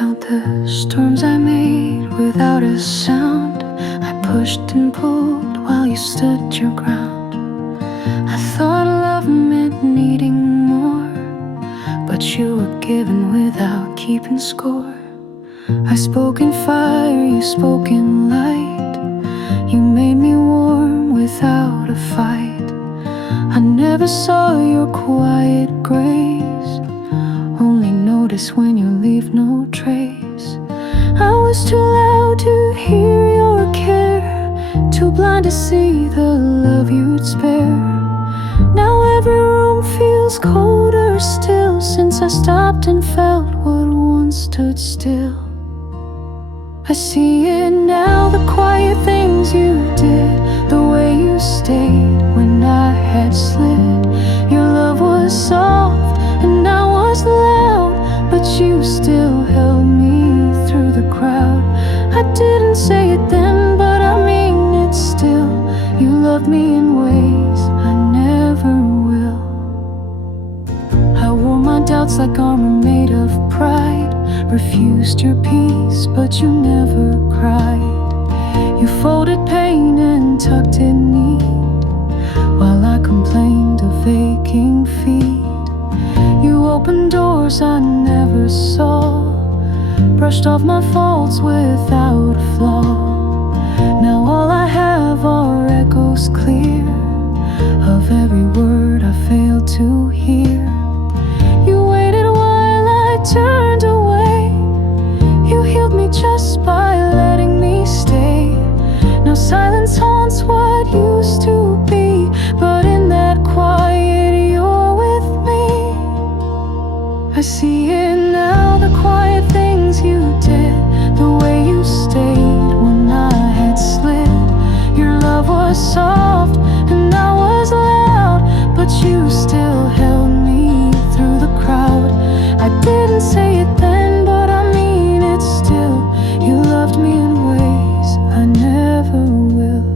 out the storms I made without a sound. I pushed and pulled while you stood your ground. I thought love meant needing more, but you were given without keeping score. I spoke in fire, you spoke in light. You made me warm without a fight. I never saw your quiet grace, only notice when you leave no trace. I was too loud to hear your care, too blind to see the love you'd spare. Now every room feels colder still, since I stopped and felt what once stood still. I see it now, the quiet things you did, the way you stayed when I had slid. Your love was soft and I was loud, but you still held me through the crowd. I didn't say it then, but I mean it still. You loved me in ways I never will. I wore my doubts like armor made of pride, refused your peace, but you never cried. You folded pain and tucked in neat, while I complained of aching feet. You opened doors I never saw, brushed off my faults without a flaw. Now all I have are echoes clear of every word I failed to hear. You waited while I turned away. You healed me just by letting me stay. Now silence haunts what used to be, but in that quiet you're with me. I see it now, the quiet things you did, the way you stayed when I had slid. Your love was soft and I was loud, but you still held me through the crowd. I didn't say it then, but I mean it still. You loved me in ways I never will.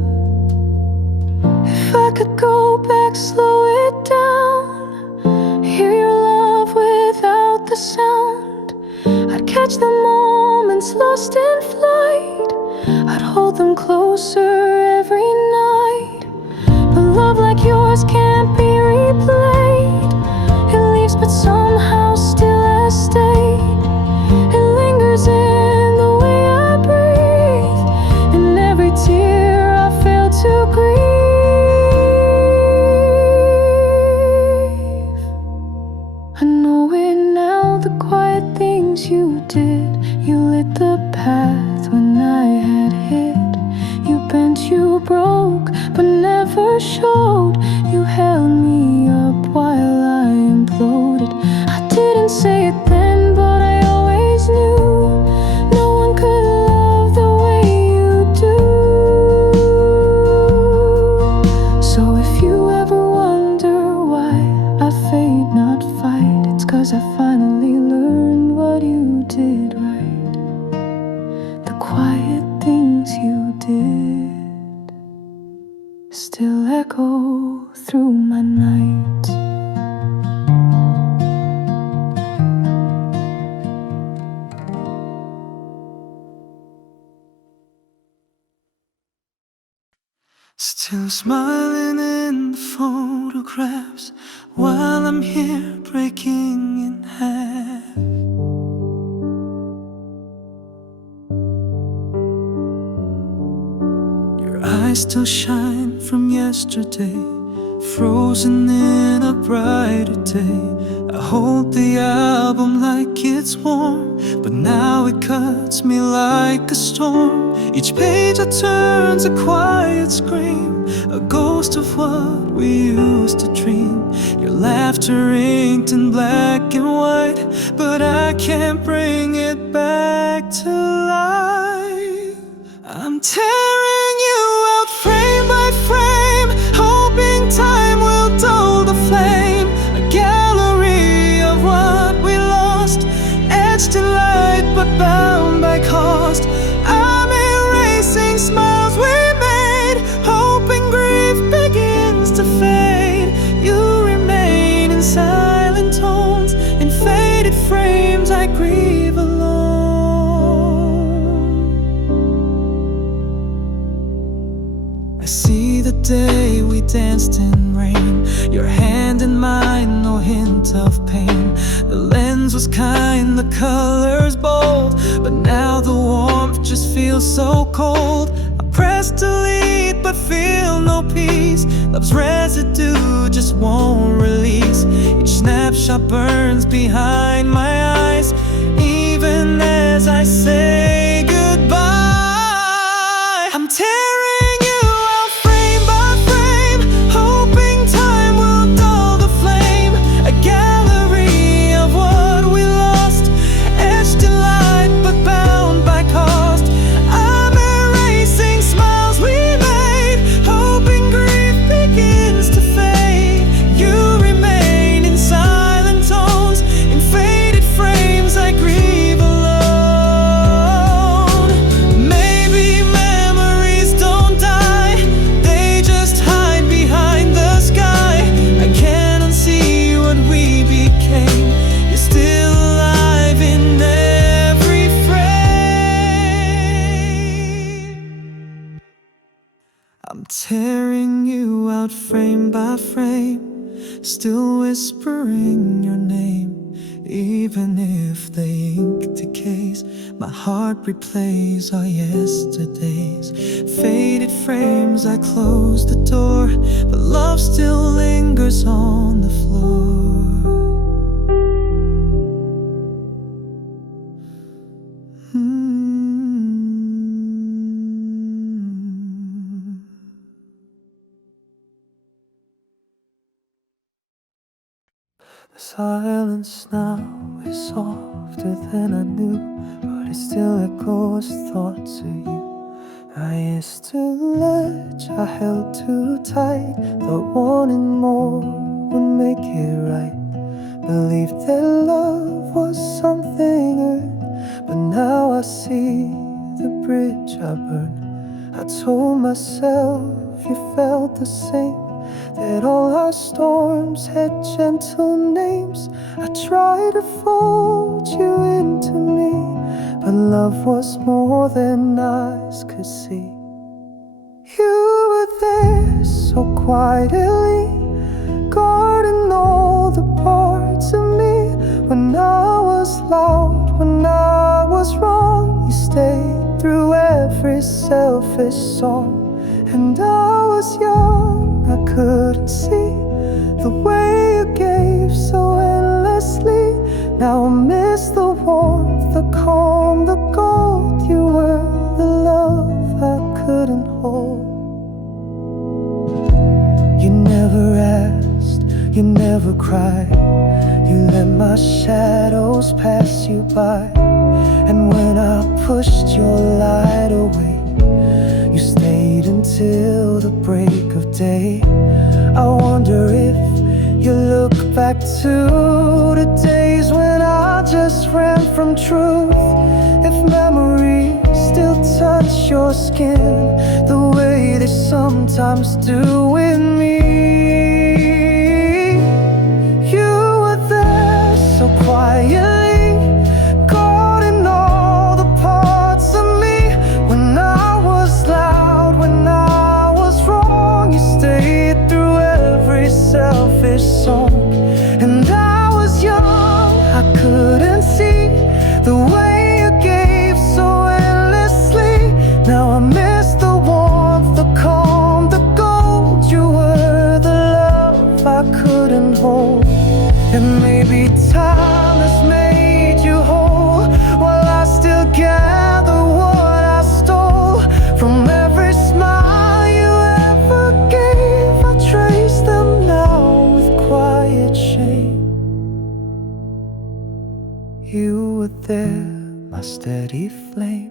If I could go back, slow it down, hear your love without the sound. I'd catch the moments lost in flight, I'd hold them closer every night. But love like yours can't be replayed. It leaves but somehow still has stayed. It lingers in the way I breathe, in every tear I fail to grieve. I know it now, the quiet things you did. You lit the path when I had hit. You bent, you broke, but never showed. You held me up while I imploded. I didn't say it then, but I always knew no one could love the way you do. So if you ever wonder why I fade, not fight, it's 'cause I finally learned what you did right. The quiet things you did still echo through my night. Still smiling in the photographs while I'm here breaking in half. Your eyes still shine from yesterday, frozen in a brighter day. I hold the album like it's warm, but now it cuts me like a storm. Each page I turn's a quiet scream, a ghost of what we used to dream. Your laughter inked in black and white, but I can't bring it back to life. I'm tearing you out frame by frame, hoping time will dull the flame. A gallery of what we lost, etched in light but bound by cost. I'm erasing smiles we made, hoping grief begins to fade. You remain in silent tones, in faded frames I grieve alone. day we danced in rain, your hand in mine, no hint of pain. The lens was kind, the colors bold, but now the warmth just feels so cold. I press delete but feel no peace. Love's residue just won't release. Each snapshot burns behind my eyes, even as I say goodbye. I'm tearing you out frame by frame, hoping time will dull the flame. A gallery of what we lost, etched in light but bound by cost. I'm erasing smiles we made, hoping grief begins to fade. You remain in silent tones, in faded frames I grieve alone. Maybe memories don't die, they just hide behind the sky. I can't unsee what we became, you're still alive in every frame. I'm tearing you out frame by frame, still whispering your name. Even if the ink decays, my heart replays our yesterdays. Faded frames, I close the door, but love still lingers on the floor. The silence now is softer than I knew, but it still echoes thoughts of you. I used to ledge, I held too tight, thought wanting more would make it right. Believed that love was something earned, but now I see the bridge I burned. I told myself you felt the same, that all our storms had gentle names. I tried to fold you into me, but love was more than eyes could see. You were there so quietly, guarding all the parts of me. When I was loud, when I was wrong, you stayed through every selfish song. And I was young, I couldn't see the way you gave so endlessly. Now I miss the warmth, the calm, the gold. You were the love I couldn't hold. You never asked, you never cried, you let my shadows pass you by. And when I pushed your light away, you stayed until the break of day. I wonder if you look back to the days when I just ran from truth. If memories still touch your skin the way they sometimes do with me. You were there so quietly, guarding all the parts of me. When I was loud, when I was wrong, you stayed through every selfish song. And I was young, I couldn't see the way you gave so endlessly. Now I miss the warmth, the calm, the gold. You were the love I couldn't hold. And maybe time has made you whole, while I still gather what I stole from every smile you ever gave. I trace them now with quiet shame. You were there, my steady flame.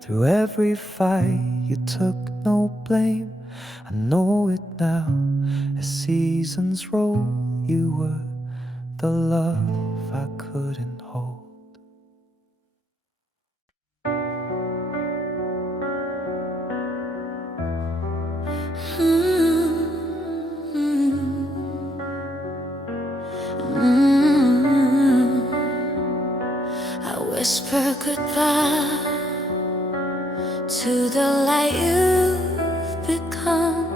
Through every fight you took no blame. I know it now, as seasons roll. You were the love I couldn't hold. I whisper goodbye to the light you've become.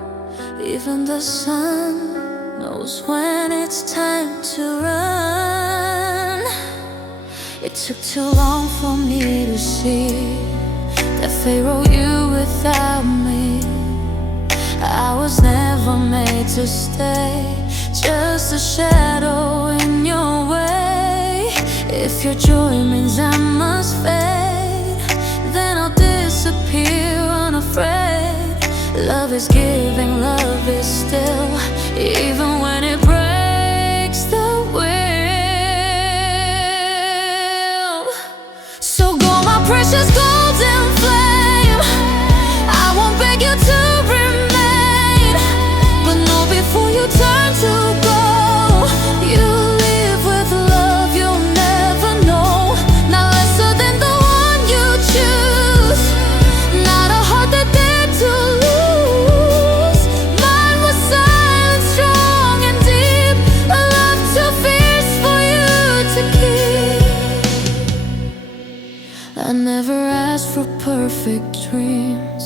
Even the sun knows when it's time to run. It took too long for me to see that fate wrote you without me. I was never made to stay, just a shadow in your way. If your joy means I must fade, then I'll disappear unafraid. Love is giving, love is still, even when it breaks the will. So go my precious golden flame, I won't beg you to remain, but know before you turn to go, you live with love you'll never know. Not lesser than the one you choose, not a heart that dared to lose. Mine was silent, strong and deep, a love too fierce for you to keep. I never asked for perfect dreams,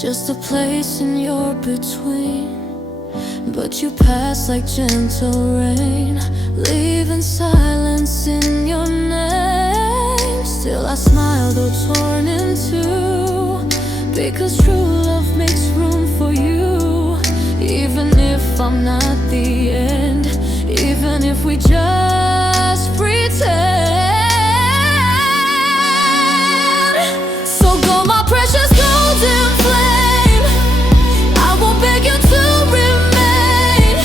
just a place in your between. But you pass like gentle rain, leaving silence in your name. Still I smile though torn in two, because true love makes room for you. Even if I'm not the end, even if we just pretend. So go my precious golden flame, I won't beg you to remain,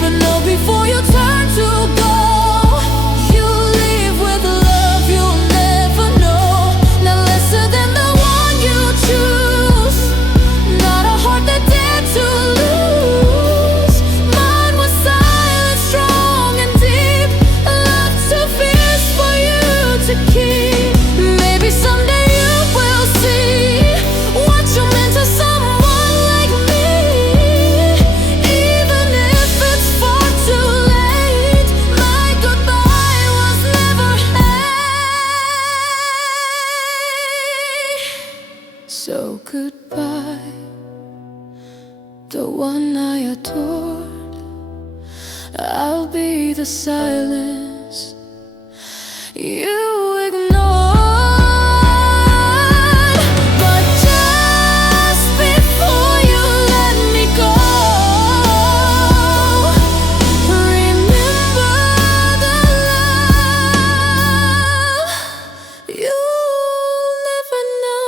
but know before you turn to go, you leave with love you'll never know. Not lesser than the one you choose, not a heart that dared to lose. Mine was silent, strong and deep, a love too fierce for you to keep. Maybe someday you will see what you meant to someone like me, even if it's far too late. My goodbye was never hate. So goodbye, the one I adored. I'll be the silence you ignored. But just before you let me go, remember the love you'll never know.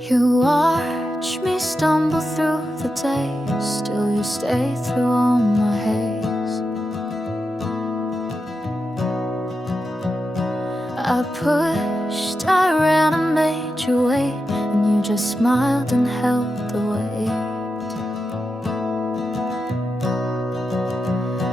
You watch me stumble through the day, still you stay through all my haze. I pushed, I ran and made you wait, and you just smiled and held the weight.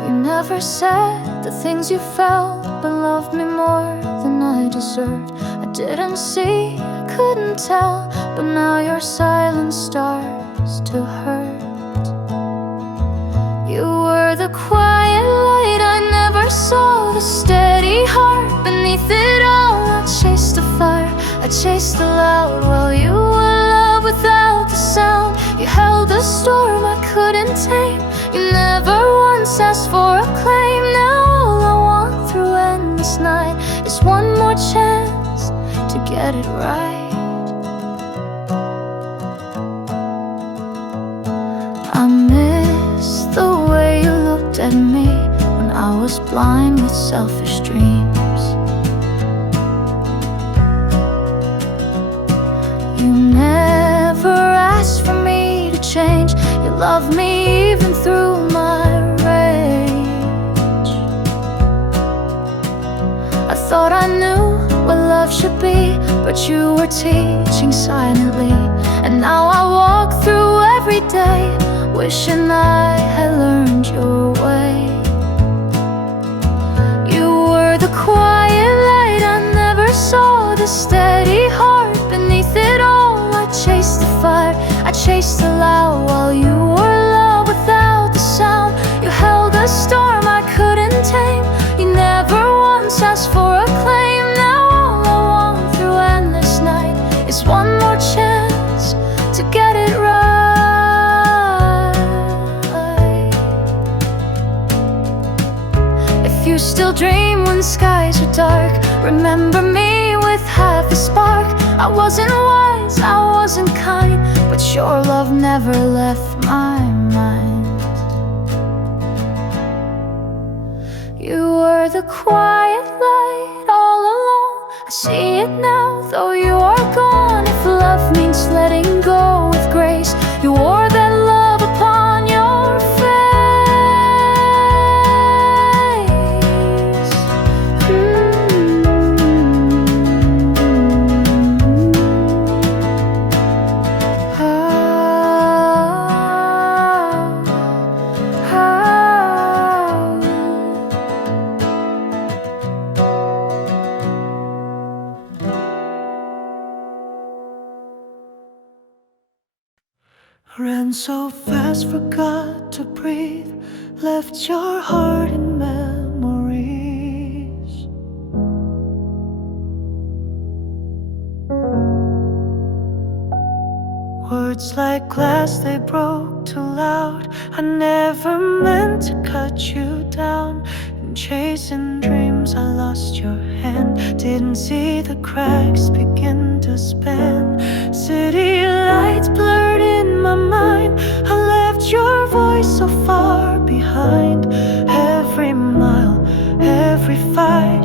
You never said the things you felt, but loved me more than I deserved. I didn't see, I couldn't tell, but now your silence starts to hurt. You were the quiet light I never saw, the steady heart beneath it all. I chased the fire, I chased the loud, while you were love without the sound. You held a storm I couldn't tame, you never once asked for a claim. Now all I want through endless night is one more chance to get it right. I miss the way you looked at me when I was blind with selfish dreams. You never asked for me to change, you loved me even through my rage. I thought I knew what love should be, but you were teaching silently. And now I walk through every day wishing I had learned your way. You were the quiet light I never saw, the steady heart beneath it all. I chased the fire, embraced aloud while you were love without the sound. You held a storm I couldn't tame. You never once asked for a claim. Now all I want through endless night is one more chance to get it right. If you still dream when skies are dark, remember me with half a spark. I wasn't wise, I wasn't kind, but your love never left my mind. You were the quiet light all along. I see it now, though you are gone. If love means letting go with grace, you wore that love upon your face. Ran so fast, forgot to breathe, left your heart in memories. Words like glass, they broke too loud. I never meant to cut you down. In chasing dreams, I lost your hand. Didn't see the cracks begin to span. City lights blurred in my mind. I left your voice so far behind. Every mile, every fight,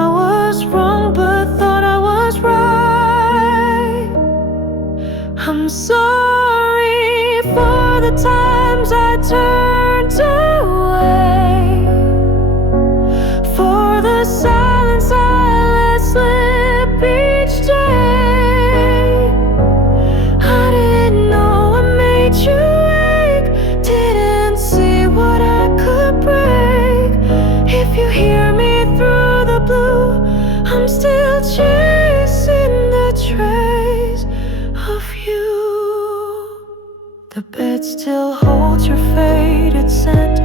I was wrong but thought I was right. I'm sorry for the times I turned away, for the silence I let slip each day. I didn't know I made you ache, didn't see what I could break. If you hear me through the blue, I'm still chasing the trace of you. The bed still holds your faded scent, a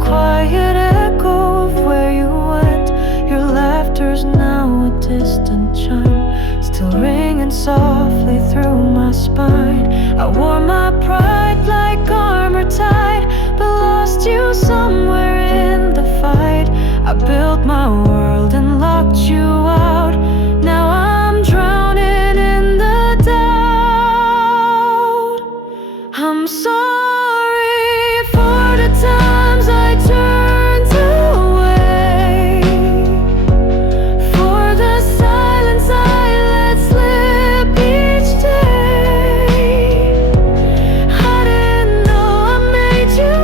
quiet echo of where you went. Your laughter's now a distant chime, still ringing softly through my spine. I wore my pride like armor tight, but lost you somewhere in the fight. I built my world and locked you out. Now I'm drowning in the doubt. I'm sorry for the times I turned away, for the silence I let slip each day. I didn't know I made you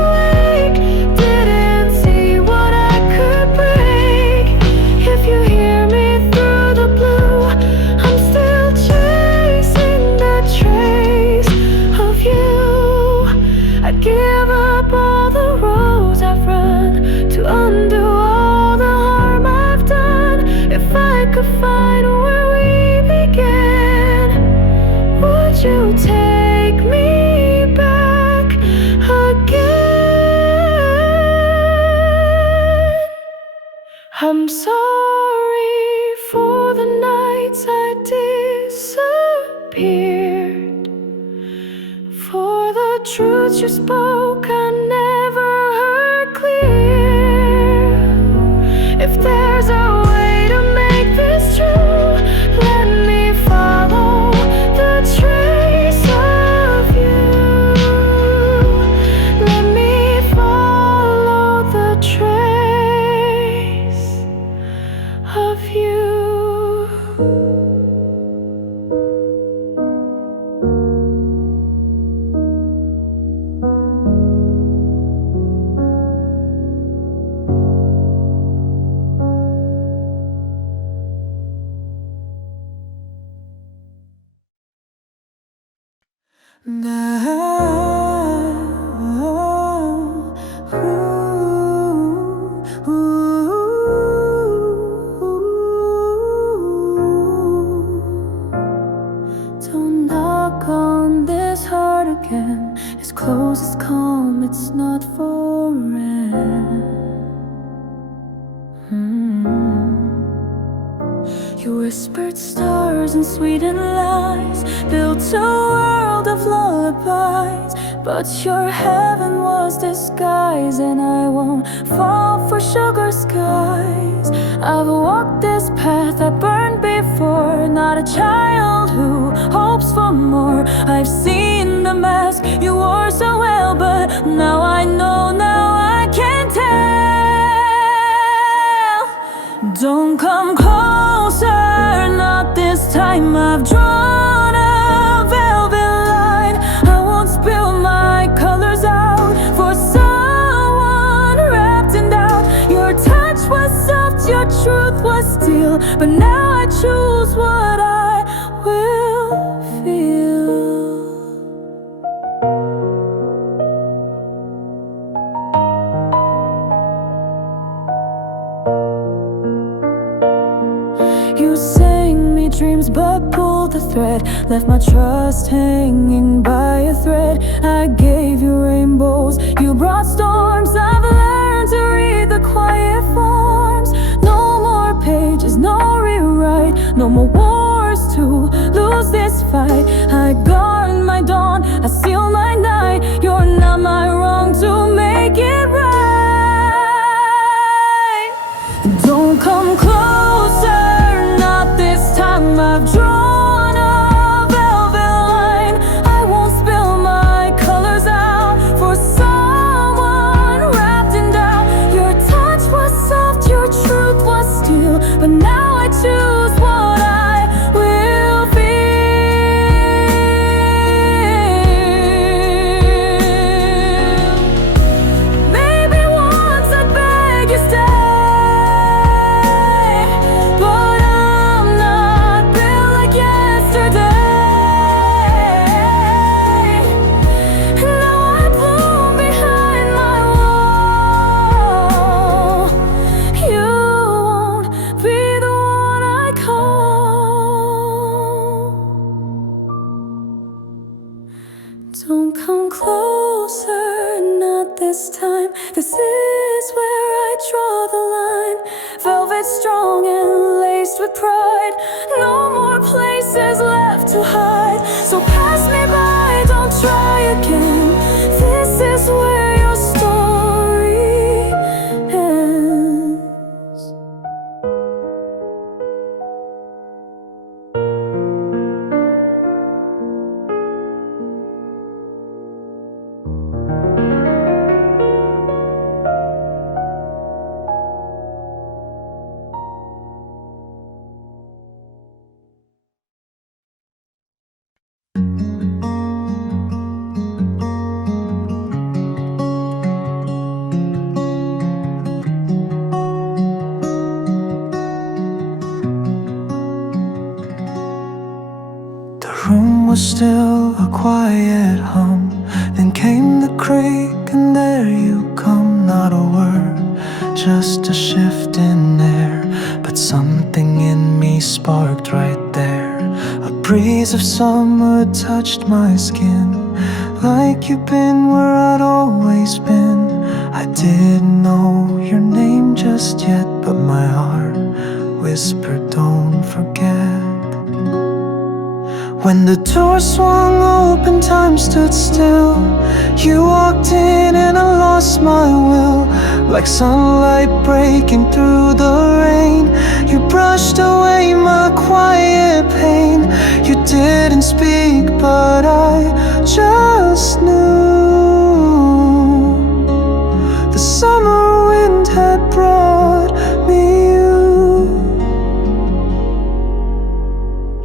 ache, didn't see what I could break. If you hear me through the blue, I'm still chasing the trace of you. I'd give up all the roads I've run to undo all the harm I've done. If I could find where we began, would you take me back again? I'm sorry for the nights I disappeared, for the truths you spoke I never heard clear. If there's a way to make this true, let me follow the trace of you. Let me follow the trace of you. Don't knock on this heart again. You whispered stars and sweetened lies, built a world of lullabies. But your heaven was disguise, and I won't fall for sugar skies. I've walked this path, I burned before, not a child who hopes for more. I've seen the mask you wore so well, but now I know, now I can tell. Don't come closer, not this time. I've drawn a velvet line. I won't spill my colors out for someone wrapped in doubt. Your touch was soft, your truth was steel, but now I choose what I will feel. You sang me dreams but pulled the thread, left my trust hanging by a thread. I gave you rainbows, you brought storms. I've learned to read the quiet forms. No more pages, no rewrite, no more wars to lose this fight. I guard my dawn, I seal my night. You're not my wrong to make it right. Don't come closer, not this time. I've drawn a velvet line. I won't spill my colors out for someone wrapped in doubt. Your touch was soft, your truth was steel, but now I choose what I will feel. Maybe once I beg you stay, but I'm not built like yesterday. Now I bloom behind my wall. You won't be the one I call. Don't come closer, not this time. This is where I draw the line. Velvet strong and laced with pride. No more places left to hide. So pass me by, don't try again. This is where your story ends. The room was still a quiet hum. Then came the creak and there you come. Not a word, just a shift in air, but something in me sparked right there. A breeze of summer touched my skin, like you've been where I'd always been. I didn't know your name just yet, but my heart whispered, don't forget. When the door swung open, time stood still. You walked in and I lost my will. Like sunlight breaking through the rain, you brushed away my quiet pain. You didn't speak, but I just knew. The summer wind had brought me you.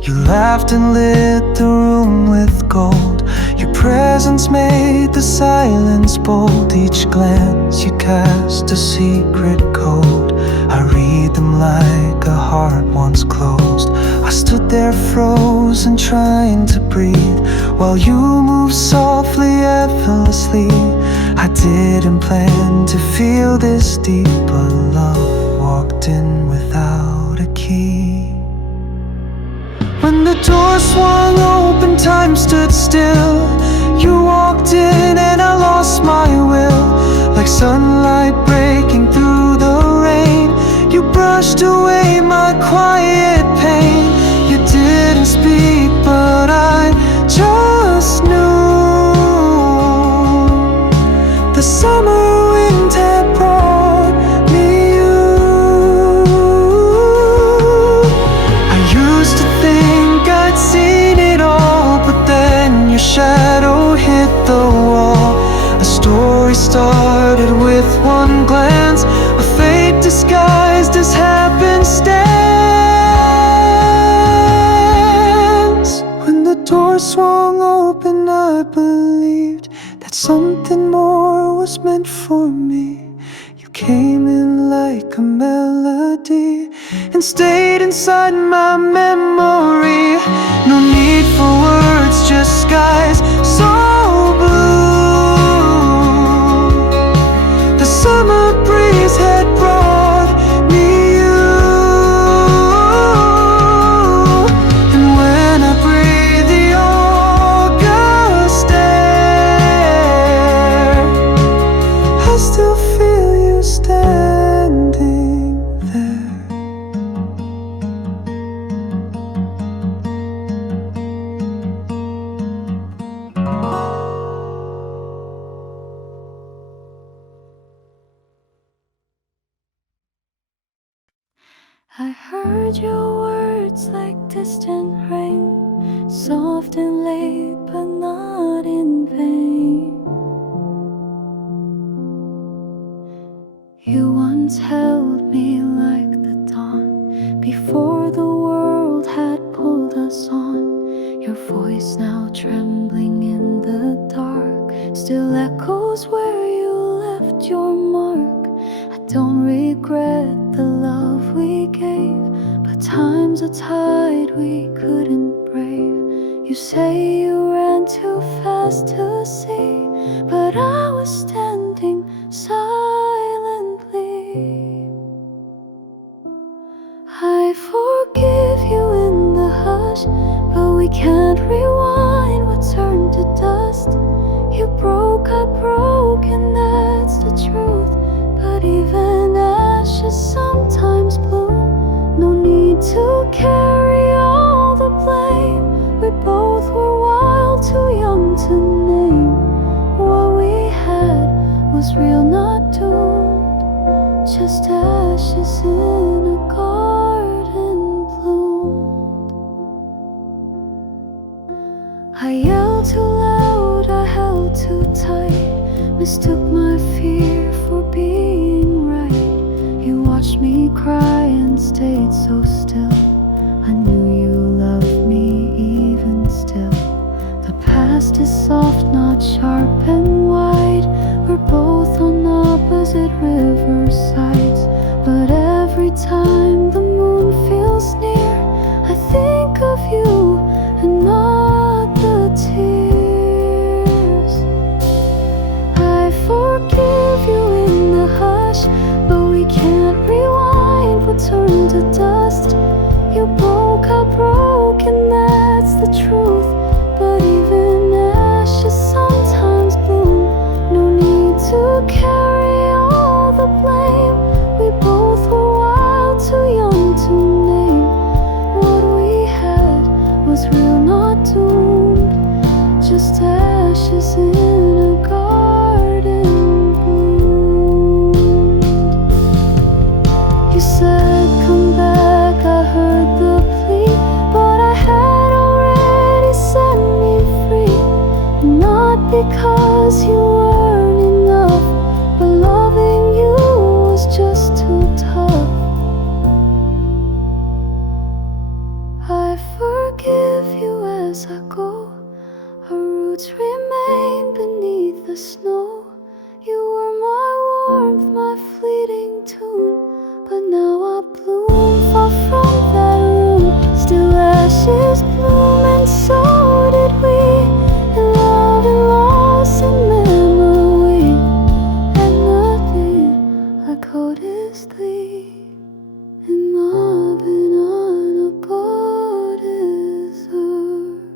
You laughed and lit the room with gold. Your presence made the silence bold. Each glance you cast a secret code. I read them like a heart once closed. I stood there frozen, trying to breathe, while you moved softly, effortlessly. I didn't plan to feel this deep, but love walked in without a key. When the door swung open, time stood still. You walked in and I lost my will. Like sunlight breaking through the rain, you brushed away my quiet pain. something more was meant for me. You came in like a melody and stayed inside my memory. No need for words, just skies so blue. The summer breeze had brought me you. And when I breathe the August air, I still feel you standing there. I heard your words like distant rain, soft and late but not in vain. You once held me like the dawn, before the world had pulled us on. Your voice now trembling in the dark still echoes where you left your mark. I don't regret the love we gave, but time's a tide we couldn't brave. You say you ran too fast to see, but I was standing silently. I forgive you in the hush, but we can't rewind what turned to dust. You broke, I broke, and that's the truth. But even ashes sometimes bloom. No need to carry all the blame. We both were wild, too young to name. What we had was real, not doomed. Just ashes in a garden bloomed. I yelled too loud, I held too tight, mistook my fear for being right. You watched me cry and stayed so still. I knew you loved me even still. The past is soft, not sharp and wide. We're both on opposite riversides, but every time the moon feels near, I think of you and not the tears. I forgive you in the hush, but we can't rewind what turned to dust. You broke, I broke, and that's the truth. But even ashes sometimes bloom. No need to carry all the blame. We both were wild, too young to name. What we had was real, not doomed. Just ashes in a garden bloomed. You said come back, I heard the plea, but I had already set me free. Not because you weren't enough, but loving you was just too tough. I forgive you as I go. Our roots remain beneath the snow. You were my warmth, my fleeting tune, but now I bloom far from that room. Still ashes bloom, and so did we. In love and loss and memory, and nothing like Otis Lee. And Marvin on a goddess earth.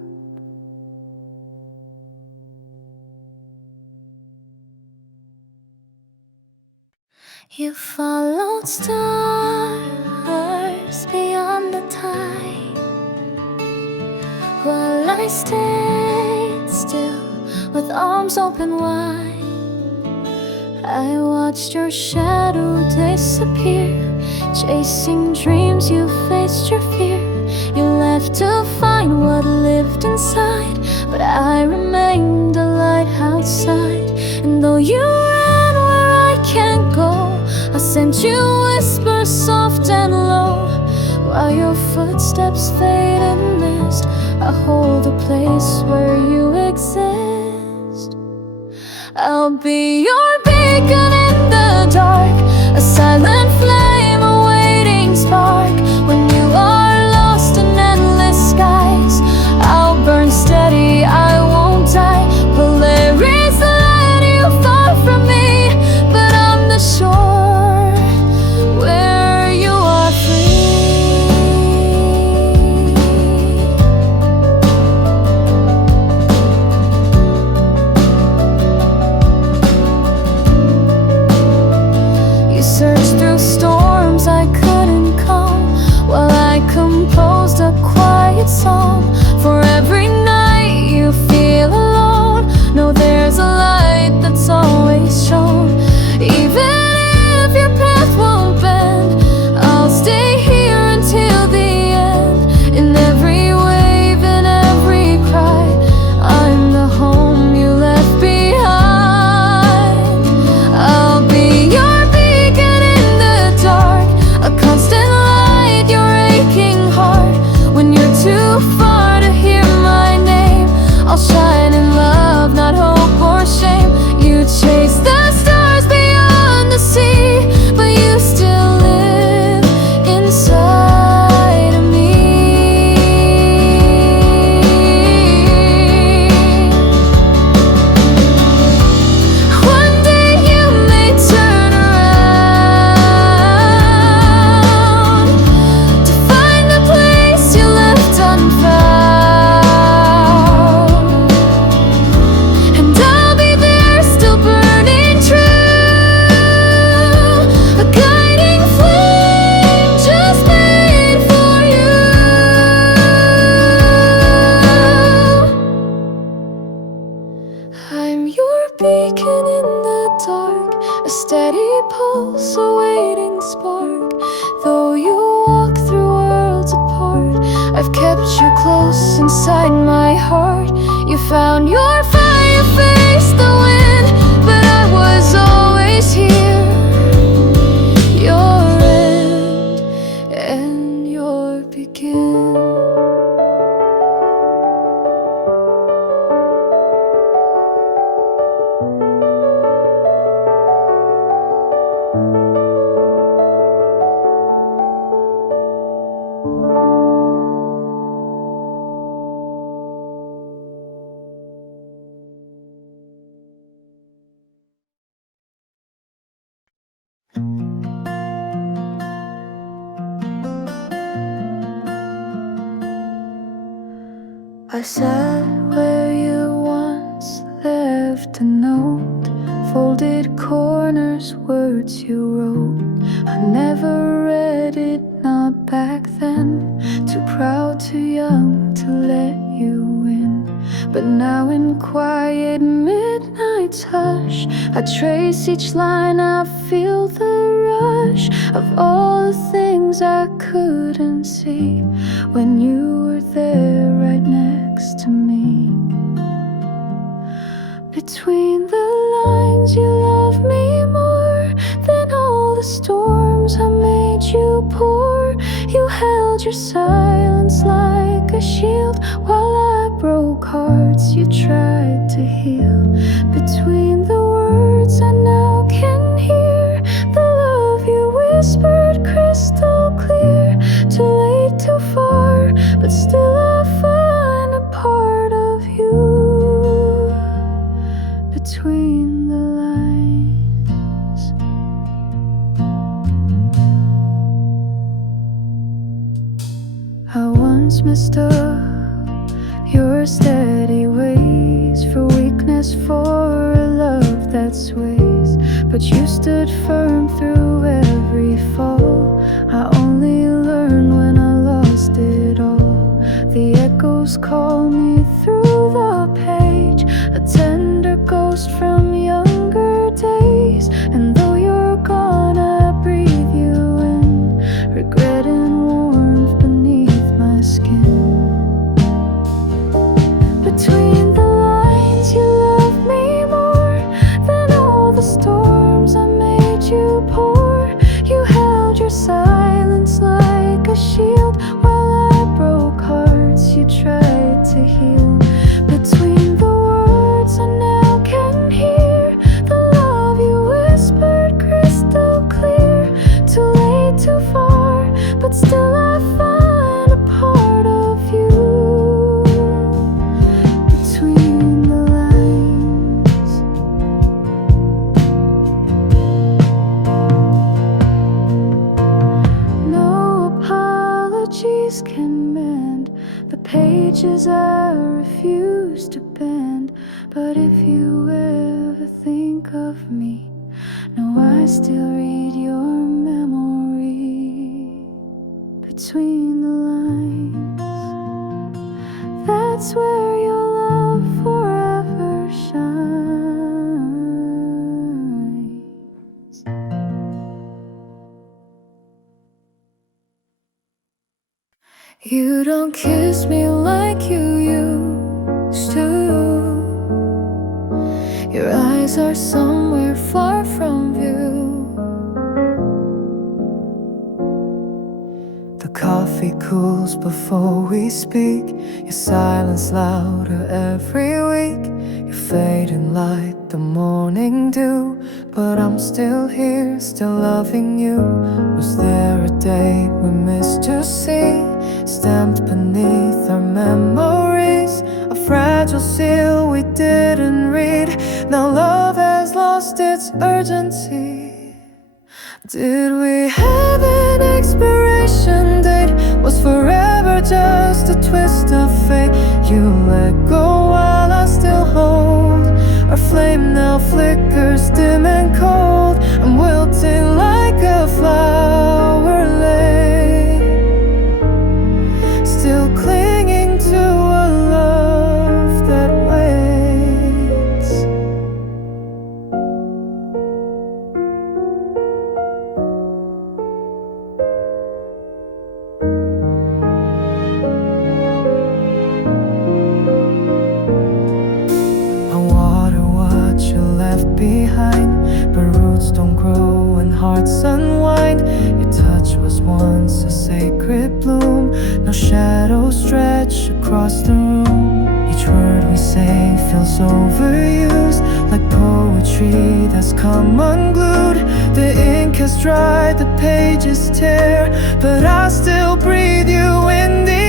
You followed stars beyond the tide, while I stayed still with arms open wide. I watched your shadow disappear, chasing dreams, you faced your fear. You left to find what lived inside, but I remained a light outside. And though you ran where I can't go, I sent you whispers soft and low. While your footsteps fade and mist, I hold a place where you exist. I'll be your beacon in the dark, a silent flame, a waiting spark. When you are lost in endless skies, I'll burn steady, I won't die. Polaris led you far from me, but I'm the shore where you are free. You searched through storms I couldn't calm, while I composed a quiet song. For every night you feel alone, know there's a light that's always shown. Even if your path won't bend, I'll stay here until the end. In every wave, in every cry, I'm the home you left behind. I'll be your beacon in the dark, a constant light, your aching heart. When you're too far to hear my name, I'll shine in love, not hope or shame. You chase the stars beyond the sea, but you still live inside of me. One day you may turn around to find the place you left unfound, and I'll be there still burning true, a guiding flame just made for you. I'm your beacon in the dark, a steady pulse, a waiting spark. Though you walk through worlds apart, I've kept you close inside my heart. You found your fire, faced the wind, but I was always here. Your end and your begin. I sat where you once left a note, folded corners, words you wrote. I never read it, not back then. Too proud, too young to let you in. But now in quiet midnight's hush, I trace each line, I feel the rush of all the things I couldn't see when you were there right next to me. Between the lines, you love me more than all the storms I made you pour. You held your silence like a shield while I broke hearts you tried to heal. Between the words I now can hear the love you whispered crystal clear. Too late, too far, but still I find a part of you between the lines. I once mistook your steady ways for weakness, for a love that sways. But you stood firm through every fall. I only learned when I lost it all. The echoes call me through the page, a tender ghost from younger days. And though you're gone, I breathe you in, regret and warmth beneath my skin. Between the lines, you love me more than all the storms I made you pour. You held your silence like a shield while I broke hearts you tried to heal. I find a part of you between the lines. No apologies can mend the pages I refuse to bend. But if you ever think of me, no, I still read your memory between the lines. That's where your love forever shines. You don't kiss me like you used to. Your eyes are somewhere far from view. The coffee cools before we speak. Your silence louder every week. You're fading like the morning dew, but I'm still here, still loving you. Was there a day we missed to see, stamped beneath our memories? A fragile seal we didn't read. Now love has lost its urgency. Did we have an expiration date? Was forever just a twist of fate? You let go while I still hold. Our flame now flickers dim and cold. I'm wilting like a flower late, still clinging to a love that waits. I water what you left behind, but roots don't grow and hearts unwind. Your touch was once a sacred bloom. No shadows stretch across the room. Each word we say feels overused, like poetry that's come unglued. The ink has dried, the pages tear, but I still breathe you in the air.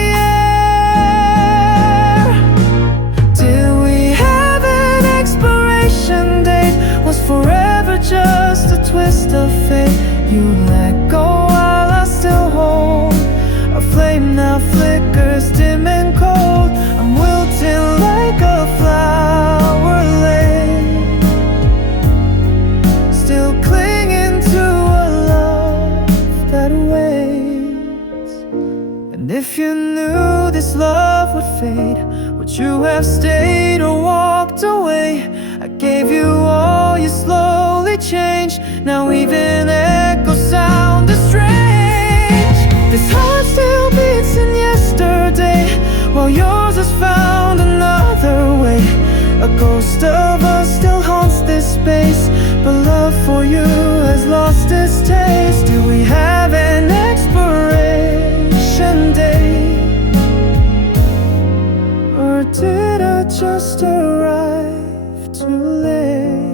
Did we have an expiration date? Was forever just a twist of fate? You let go while I still hold. Our flame now flickers dim and cold. I'm wilting like a flower late, still clinging to a love that waits. And if you knew this love would fade, would you have stayed or walked away? I gave you all, you slowly changed. Now even echoes sound strange. This heart still beats in yesterday, while yours has found another way. A ghost of us still haunts this space, but love for you has lost its taste. Do we have an expiration date, or did I just arrive too late?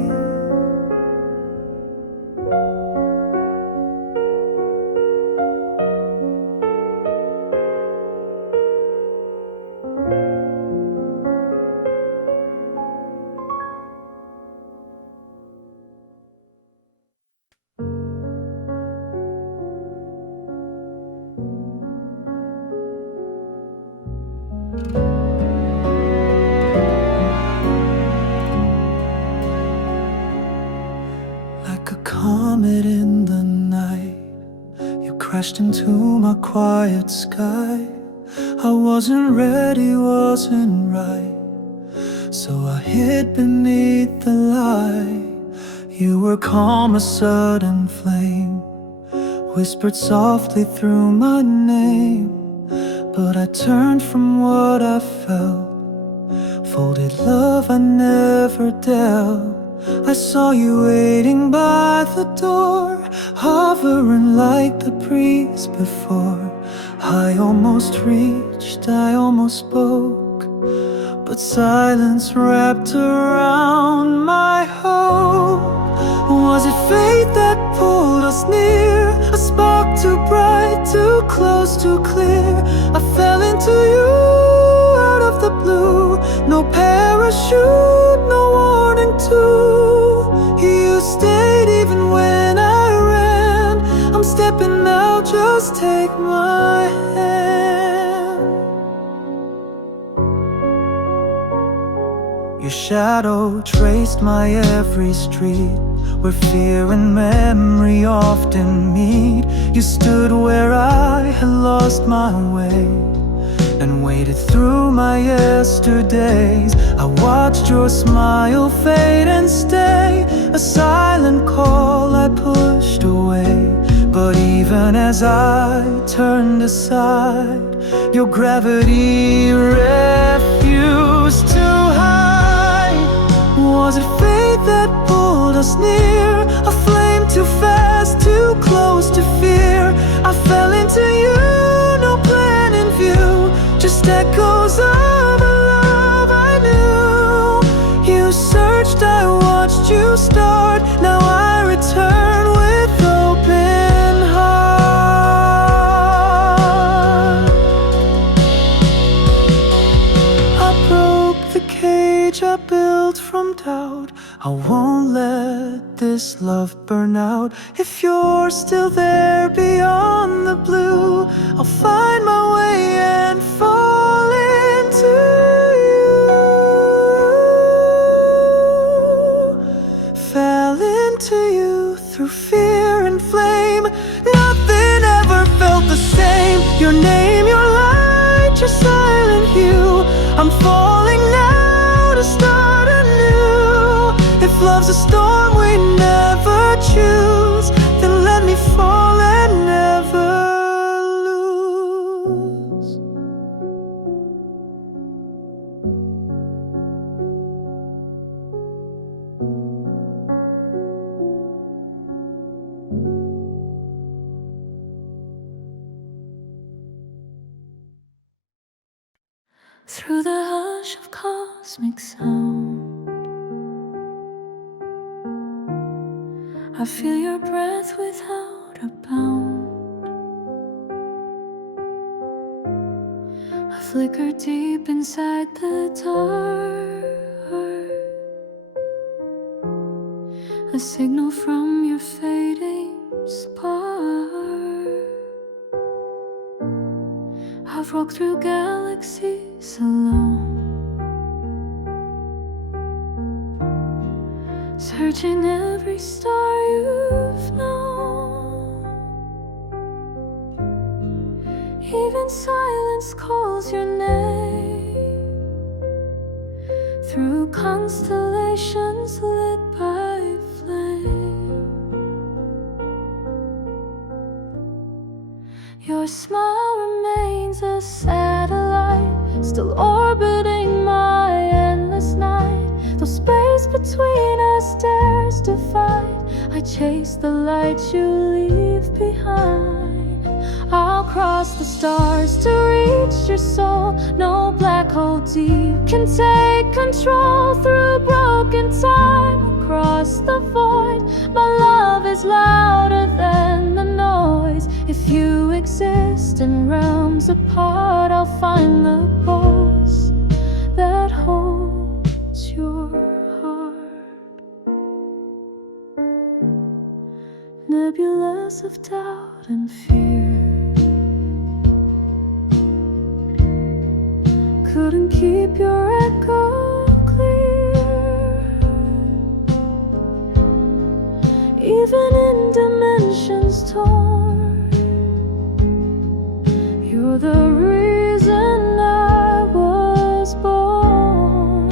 Like a comet in the night, you crashed into my quiet sky. I wasn't ready, wasn't right, so I hid beneath the light. You were calm, a sudden flame, whispered softly through my name. But I turned from what I felt, folded love I never dealt. I saw you waiting by the door, hovering like the breeze before. I almost reached, I almost spoke, but silence wrapped around my hope. Was it fate that pulled us near? A spark too bright, too close was too clear. I fell into you out of the blue. No parachute, no warning to. You stayed even when I ran. I'm stepping out, just take my hand. Your shadow traced my every street, where fear and memory often meet. You stood where I had lost my way and waited through my yesterdays. I watched your smile fade and stay, a silent call I pushed away. But even as I turned aside, your gravity refused to hide. Was it fate that pulled us near? A flame too fast, too close to fear. I fell into you, no plan in view, just echoes of a love I knew. You searched, I watched you start. Now I return with open heart. I broke the cage I built from doubt. I won't let this love burn out. If you're still there beyond the blue, I'll find my way and fall into you. Fell into you through fear and flame. Nothing ever felt the same. Your name, your light, your silent hue. I'm falling now to start anew. If love's a storm we never choose, then let me fall and never lose. Through the hush of cosmic sound, I feel your breath without a bound. I flicker deep inside the dark, a signal from your fading spark. I've walked through galaxies alone, searching every star you've known. Even silence calls your name, through constellations lit by flame. Your smile remains a satellite, still orbiting my endless night. Though space between us dares to fight, I chase the light you leave behind. I'll cross the stars to reach your soul. No black hole deep can take control. Through broken time, across the void, my love is louder than the noise. If you exist in realms apart, I'll find the pulse that holds your heart. Nebulas of doubt and fear couldn't keep your echo clear. Even in dimensions torn, you're the reason I was born.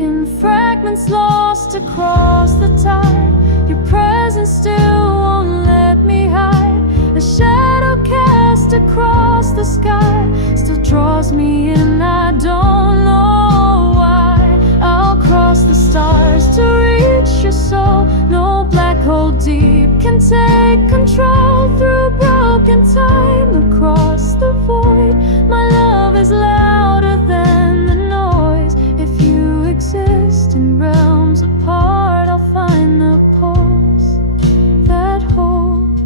In fragments lost across the tide, your presence still won't let me hide. A shadow cast across the sky still draws me in, I don't know why. I'll cross the stars to reach your soul. No black hole deep can take control. Through broken time, across the void, my love is louder than the noise. If you exist in realms apart, I'll find the pulse that holds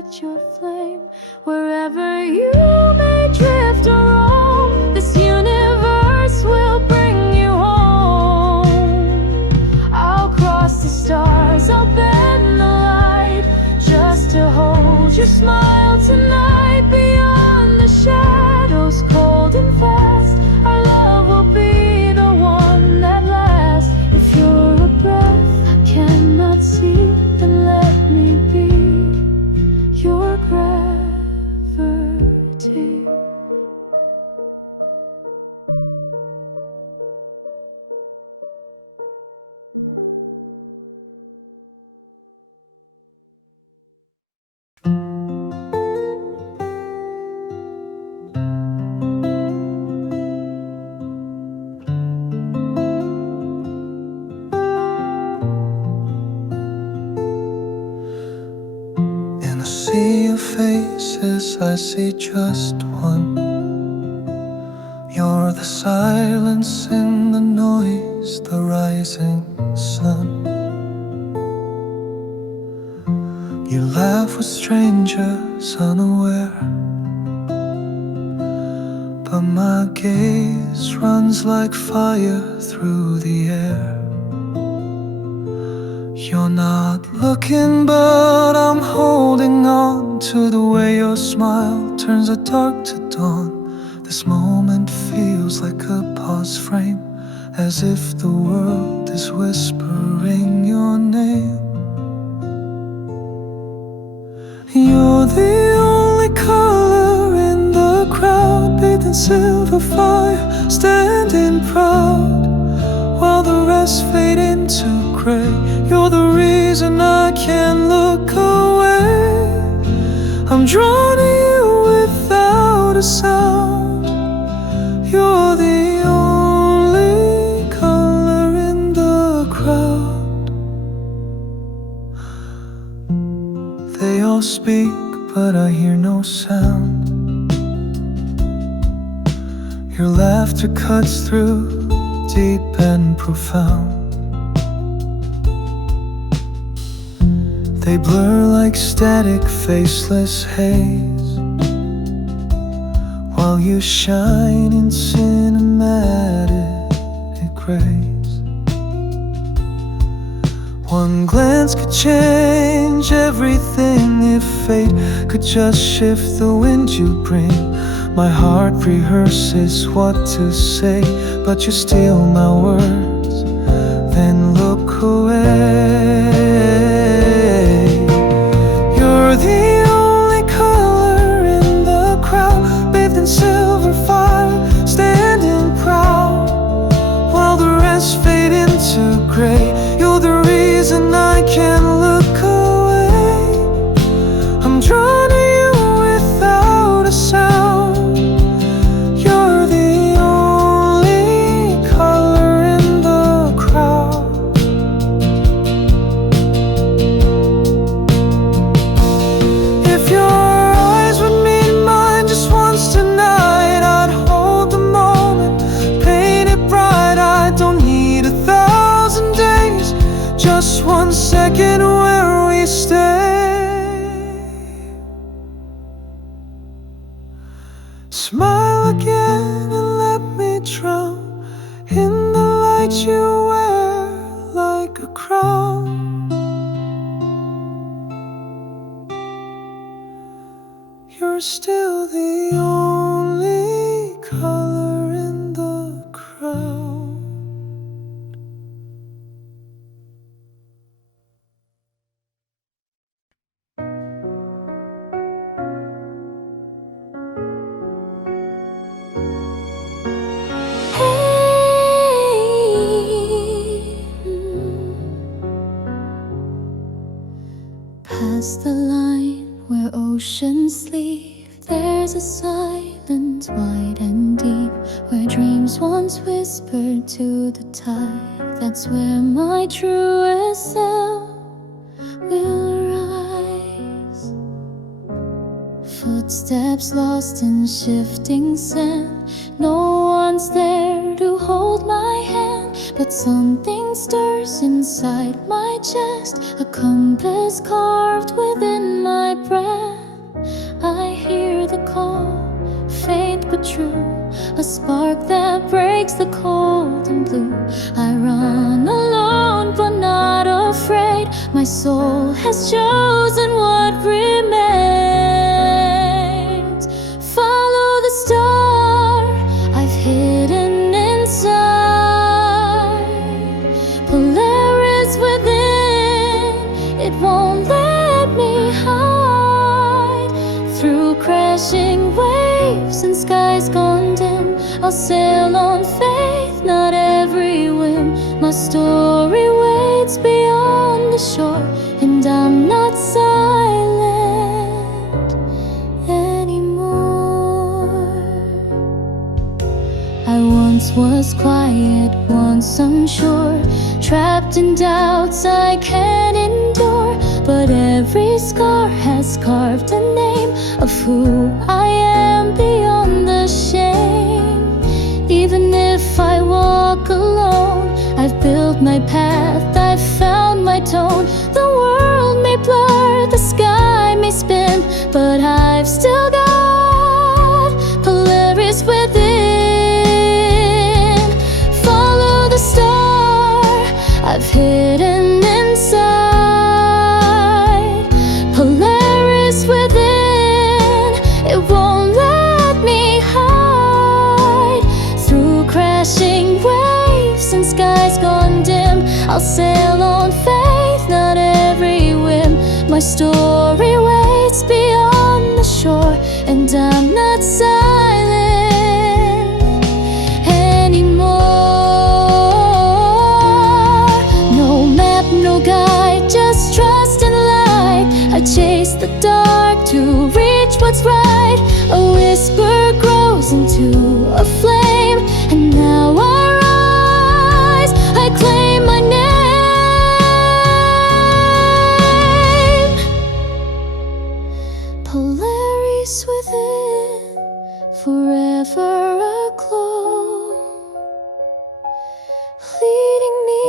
light your flame. Wherever you may drift or roam, this universe will bring you home. I'll cross the stars, I'll bend the light, just to hold your smile tonight. Beyond the shadows, cold and fast, our love will be the one that lasts. If you're a breath I cannot see, then let me be your gravity. In a sea of faces, I see just one. You're the silence in the noise, the rising sun. You laugh with strangers unaware, but my gaze runs like fire through the air. You're not looking, but I'm holding on to the way your smile turns the dark to dawn. This moment feels like a pause frame, as if the world is whispering your name. You're the only color in the crowd, bathed in silver fire, standing proud, while the rest fade into gray. You're the reason I can't look away. I'm drawn to you without a sound. You're the only color in the crowd. They all speak, but I hear no sound. Your laughter cuts through, deep and profound. They blur like static, faceless haze, while you shine in cinematic grace. One glance could change everything if fate could just shift the wind you bring. My heart rehearses what to say, but you steal my words, then look away. You're the only color in the crowd, bathed in silver fire, standing proud, while the rest fade into gray. You're the reason I can't look away. I'm drawn to you without a sound. You're the only color in the crowd. If your eyes would meet mine just once tonight, I'd hold the moment, paint it bright. I don't need 1,000 days, just 1 second where we stay. Smile again and let me drown in the light you wear like a crown. You're still the only color in the crowd. Past the line where oceans leave, there's a silence wide and deep, where dreams once whispered to the tide. That's where my truest self will rise. Footsteps lost in shifting sand, no one's there to hold my hand, but something stirs inside my chest, a compass carved within my breath. I hear the call, faint but true, a spark that breaks the cold and blue. I run alone but not afraid, my soul has chosen what remains. Follow the star I've hidden inside, Polaris within, it won't let me hide. Through crashing waves and skies gone dim, I'll sail on faith, not every whim. My story waits beyond the shore, and I'm not silent anymore. I once was quiet, once unsure, trapped in doubts I can't endure. But every scar has carved a name of who I am beyond the shame. Even if I walk alone, I've built my path, I've found my tone. The world may blur, the sky may spin, but I've still got Polaris within. Follow the star I've hidden inside, Polaris within, it won't let me hide. Through crashing waves and skies gone dim, I'll sail on faith, not every whim. My story waits beyond the shore, and I'm not silent anymore. No map, no guide, just trust and light. I chase the dark to reach what's right. A whisper grows into a flame, and now I rise, I claim my name. Polaris within, forever aglow, leading me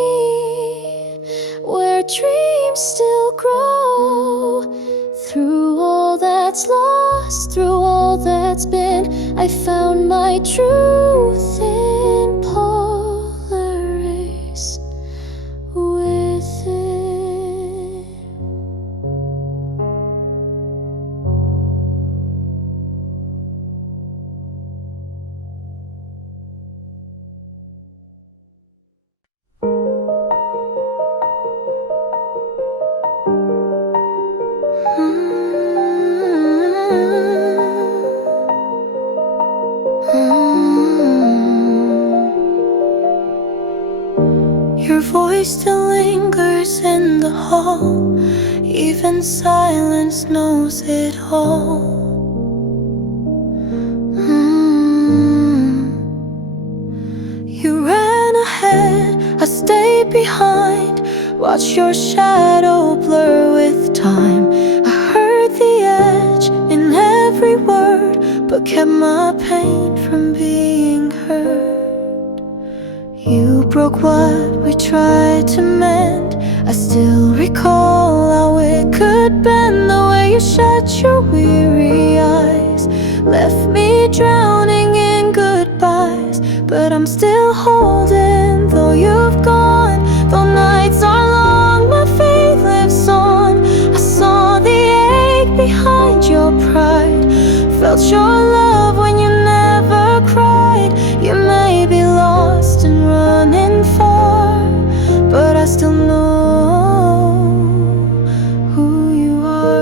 where dreams still grow. Through all that's lost, through all that's been, I found my truth in Polaris within. Your voice still lingers in the hall, even silence knows it all. You ran ahead, I stayed behind, watch your shadow blur with time. I heard the edge in every word, but kept my pain from being heard. You broke what we tried to mend, I still recall how it could bend. The way you shut your weary eyes left me drowning in goodbyes, but I'm still holding, though you've gone. Though nights are long, my faith lives on. I saw the ache behind your pride, felt your love when you never cried. You may be lost and running far, but I still know who you are.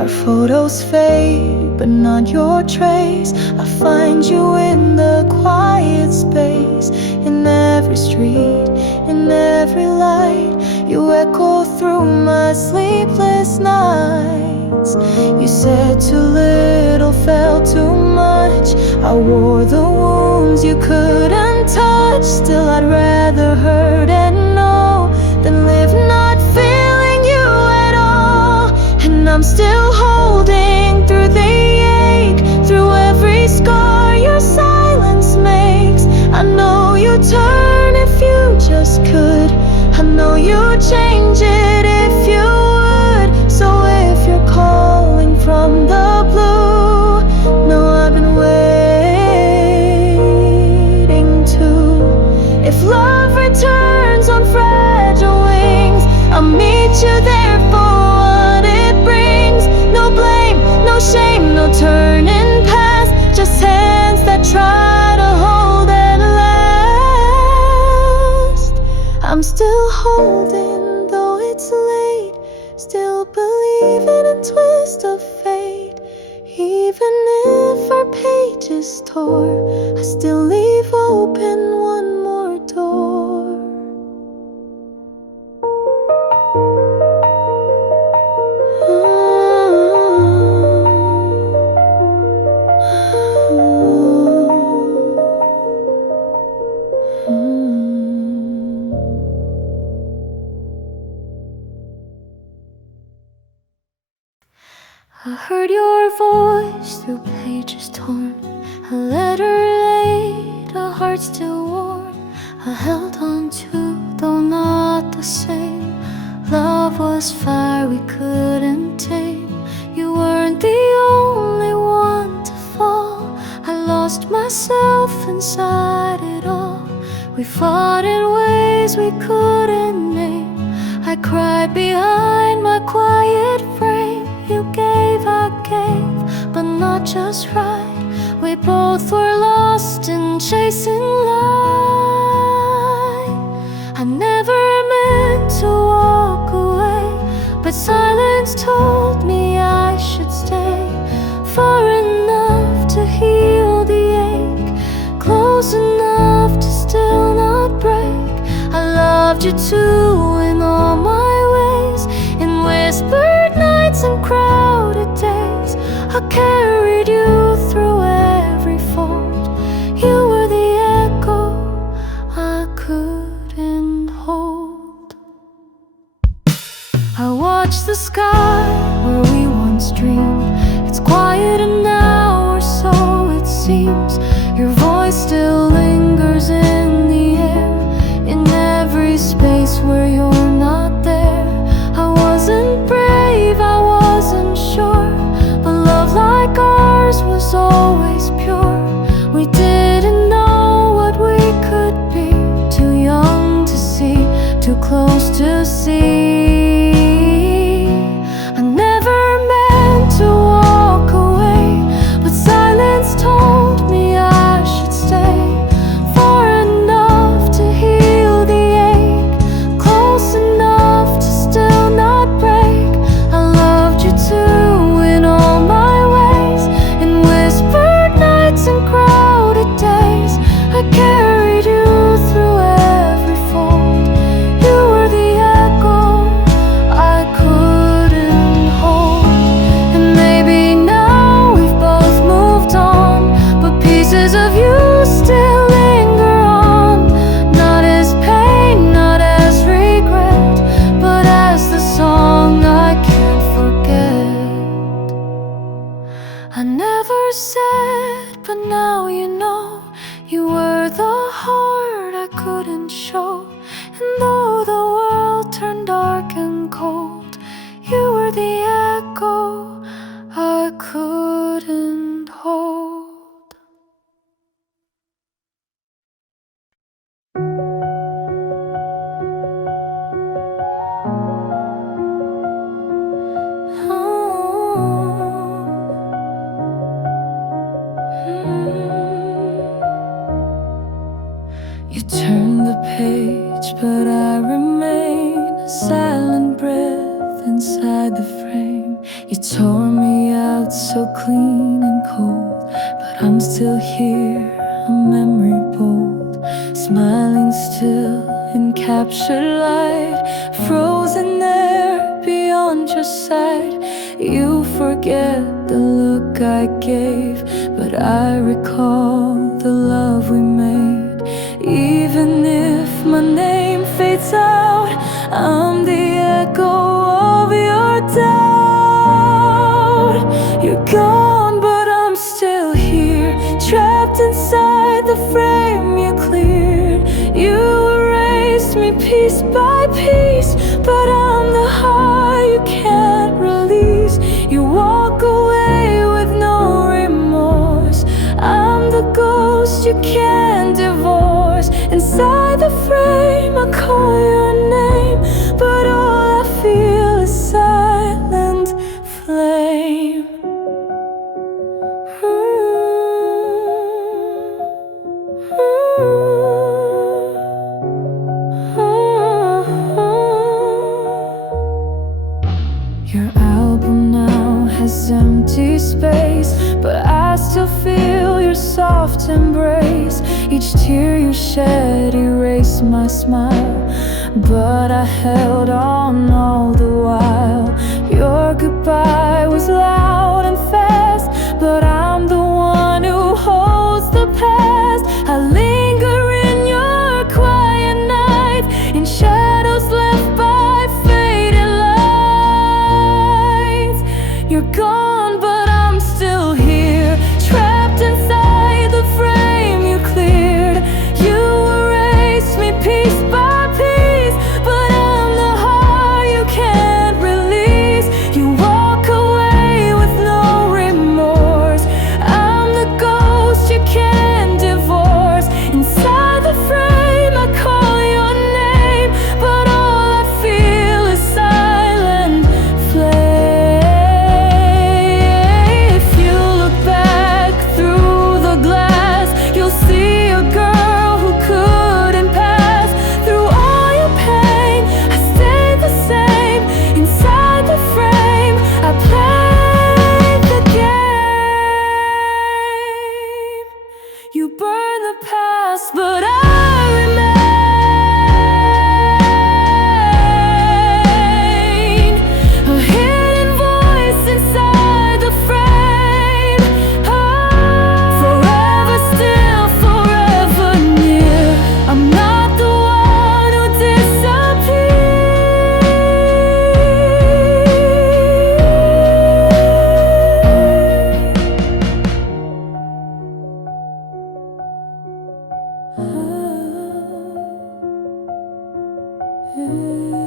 Our photos fade, but not your trace. I find you in the quiet space, in every street, in every light. You echo through my sleepless nights. You said too little, felt too much. I wore the wounds you couldn't touch. Still I'd rather hurt and know than live not I'm still holding through the ache, through every scar your silence makes. I know you turn if you just could. I know you'd change it if you would. So if you're calling from the blue, no, I've been waiting too. If love returns on fragile wings, I'll meet you there for what it brings. No blame, no shame, no turning past, just hands that try to hold at last. I'm still holding, though it's late, still believe in a twist of fate. Even if our pages tore, I still leave open one more door. I heard your voice through pages torn, a letter laid, a heart still warm. I held on to, though not the same. Love was fire we couldn't tame. You weren't the only one to fall. I lost myself inside it all. We fought in ways we couldn't name. I cried behind my quiet frame. You gave, I gave, but not just right. We both were lost in chasing light. I never meant to walk away, but silence told me I should stay. Far enough to heal the ache, close enough to still not break. I loved you too in all my ways, in whispered nights and crowded days. I carried you through every fault. You were the echo I couldn't hold. I watched the sky where we once dreamed. It's quieter now, or so it seems. Your voice still lingers in the air, in every space where you're not there. I wasn't brave, I wasn't sure, but love like ours was always pure. We didn't know what we could be, too young to see, too close to see. I never meant to walk away, but silence told me I should stay. Far enough to heal the ache, close enough to still not break. I loved you too in all my ways, in whispered nights and crowded days. I carried you through every fold. You were the echo I couldn't hold. And maybe now we've both moved on, but pieces of you still linger on. Not as pain, not as regret, but as the song I can't forget. I never said, but now you know. You were the heart I couldn't show. And though the world turned dark and cold, you were the echo I couldn't hold. You turned the page, but I remain a silent breath inside the frame. You tore me out so clean and cold, but I'm still here, a memory bold, smiling still in captured light, frozen there beyond your sight. You forget the look I gave, but I recall the love we made. Even if my name fades out, I'm the echo of your doubt. piece by piece, but I'm the heart you can't release. You walk away with no remorse. I'm the ghost you can't divorce. Inside the frame I call your name, but all I feel is silent flame. Your album now has empty space, but I still feel your soft embrace. Each tear you shed erased my smile, but I held on all the while. Your goodbye was loud and fast, but I'm the one who holds the past. I linger in your quiet night, in shadows left by faded lights. You're gone, but I'm still here, trapped inside the frame you cleared. You erased me piece by piece, but I'm the heart you can't release. You walk away with no remorse. I'm the ghost you can't divorce. Inside the frame I call your name, but all I feel is silent flame. If you look back through the glass, you'll see a girl who couldn't pass through all your pain. I stayed the same inside the frame. I played the game. You burn the past, but I remain. A hidden voice inside the frame. Forever still, forever near. I'm not the one who disappeared. Oh.